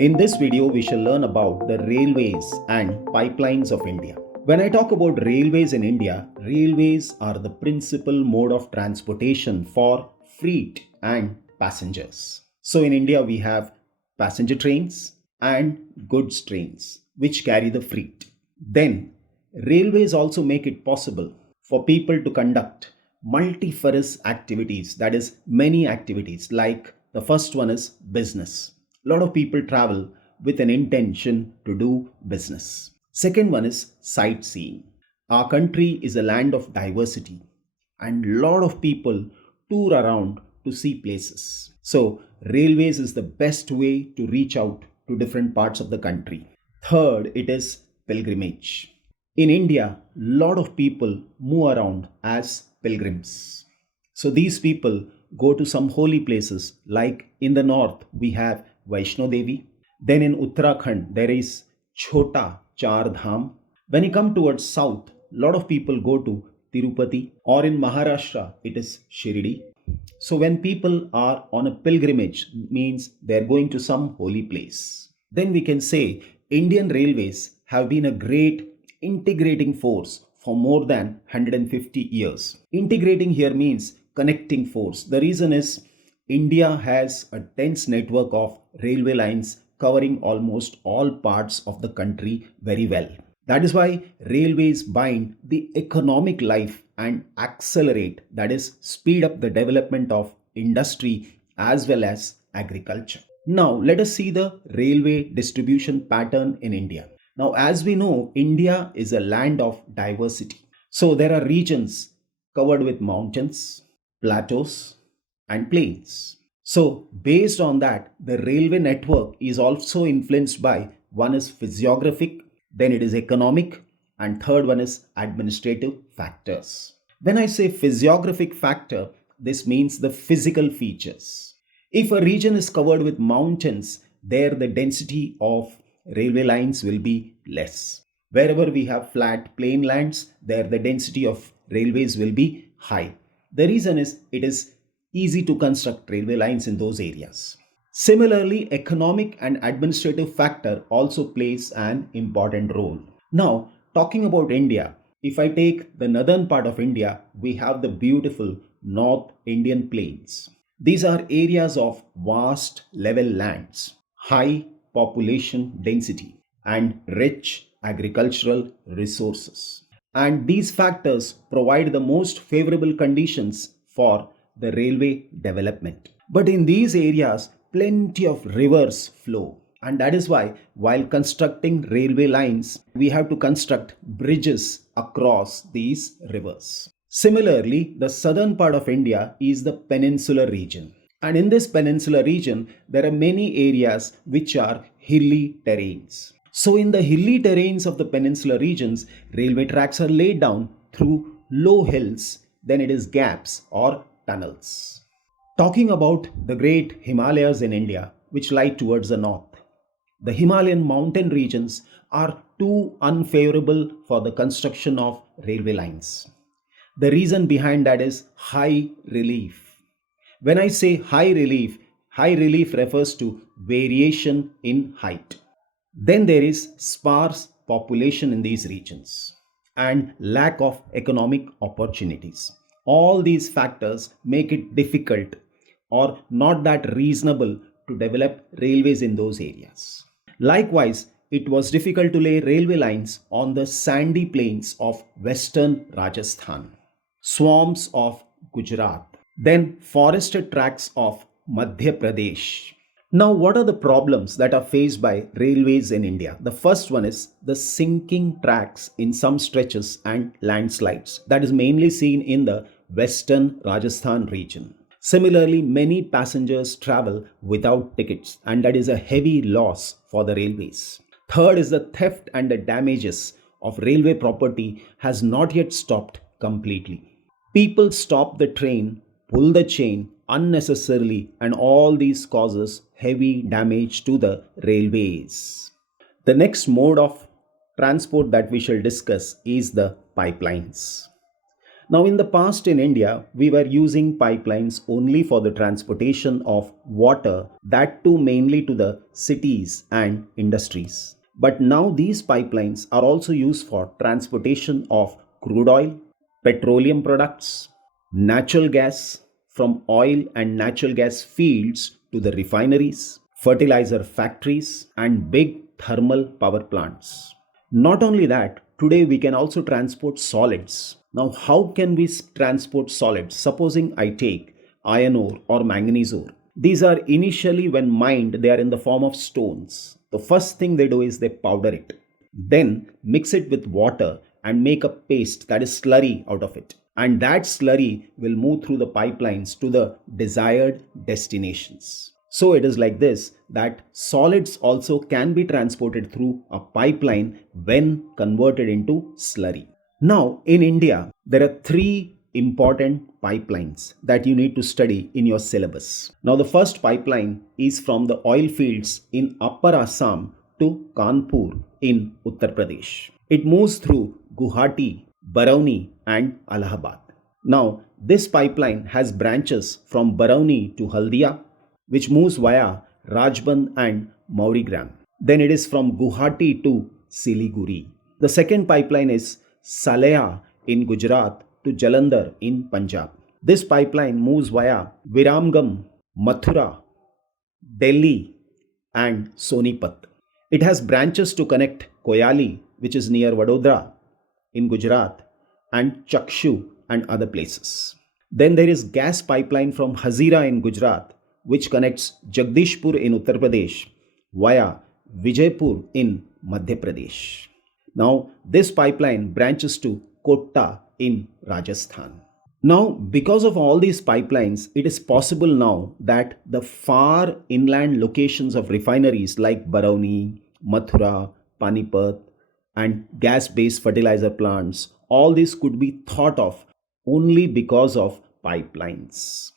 In this video, we shall learn about the railways and pipelines of India. When I talk about railways in India, railways are the principal mode of transportation for freight and passengers. So in India, we have passenger trains and goods trains which carry the freight. Then, railways also make it possible for people to conduct multifarious activities, that is, many activities, like the first one is business. A lot of people travel with an intention to do business. Second one is sightseeing. Our country is a land of diversity and a lot of people tour around to see places. So, railways is the best way to reach out to different parts of the country. Third, it is pilgrimage. In India, a lot of people move around as pilgrims. So these people go to some holy places, like in the north we have Vaishno Devi. Then in Uttarakhand there is Chota Char Dham. When you come towards south, a lot of people go to Tirupati, or in Maharashtra it is Shirdi. So when people are on a pilgrimage, means they're going to some holy place. Then we can say Indian railways have been a great integrating force for more than 150 years. Integrating here means connecting force. The reason is India has a dense network of railway lines covering almost all parts of the country very well. That is why railways bind the economic life and accelerate, that is, speed up the development of industry as well as agriculture. Now, let us see the railway distribution pattern in India. Now, as we know, India is a land of diversity. So, there are regions covered with mountains, plateaus, and plains. So, based on that, the railway network is also influenced by one is physiographic, then it is economic, and third one is administrative factors. When I say physiographic factor, this means the physical features. If a region is covered with mountains, there the density of railway lines will be less. Wherever we have flat plain lands, there the density of railways will be high. The reason is it is easy to construct railway lines in those areas. Similarly, economic and administrative factor also plays an important role. Now, talking about India, if I take the northern part of India, we have the beautiful North Indian plains. These are areas of vast level lands, high population density, and rich agricultural resources. And these factors provide the most favorable conditions for the railway development. But in these areas, plenty of rivers flow. And that is why, while constructing railway lines, we have to construct bridges across these rivers. Similarly, the southern part of India is the peninsular region. And in this peninsular region, there are many areas which are hilly terrains. So, in the hilly terrains of the peninsular regions, railway tracks are laid down through low hills, then it is gaps or tunnels. Talking about the great Himalayas in India, which lie towards the north, the Himalayan mountain regions are too unfavorable for the construction of railway lines. The reason behind that is high relief. When I say high relief refers to variation in height. Then there is sparse population in these regions and lack of economic opportunities. All these factors make it difficult or not that reasonable to develop railways in those areas. Likewise, it was difficult to lay railway lines on the sandy plains of western Rajasthan, swamps of Gujarat, then forested tracts of Madhya Pradesh. Now, what are the problems that are faced by railways in India? The first one is the sinking tracks in some stretches and landslides. That is mainly seen in the western Rajasthan region. Similarly, many passengers travel without tickets, and that is a heavy loss for the railways. Third is the theft and the damages of railway property has not yet stopped completely. People stop the train, pull the chain unnecessarily, and all these causes heavy damage to the railways. The next mode of transport that we shall discuss is the pipelines. Now, in the past in India, we were using pipelines only for the transportation of water, that too mainly to the cities and industries. But now these pipelines are also used for transportation of crude oil, petroleum products, natural gas from oil and natural gas fields to the refineries, fertilizer factories, and big thermal power plants. Not only that, today we can also transport solids. Now, how can we transport solids? Supposing I take iron ore or manganese ore. These are initially, when mined, they are in the form of stones. The first thing they do is they powder it, then mix it with water and make a paste, that is slurry, out of it. And that slurry will move through the pipelines to the desired destinations. So it is like this, that solids also can be transported through a pipeline when converted into slurry. Now, in India, there are three important pipelines that you need to study in your syllabus. Now, the first pipeline is from the oil fields in Upper Assam to Kanpur in Uttar Pradesh. It moves through Guwahati, Barauni, and Allahabad. Now, this pipeline has branches from Barauni to Haldia, which moves via Rajband and Maurigram. Then it is from Guwahati to Siliguri. The second pipeline is Saleha in Gujarat to Jalandhar in Punjab. This pipeline moves via Viramgam, Mathura, Delhi, and Sonipat. It has branches to connect Koyali, which is near Vadodara in Gujarat, and Chakshu and other places. Then there is gas pipeline from Hazira in Gujarat, which connects Jagdishpur in Uttar Pradesh via Vijaypur in Madhya Pradesh. Now, this pipeline branches to Kotta in Rajasthan. Now, because of all these pipelines, it is possible now that the far inland locations of refineries like Barauni, Mathura, Panipat, and gas-based fertilizer plants, all this could be thought of only because of pipelines.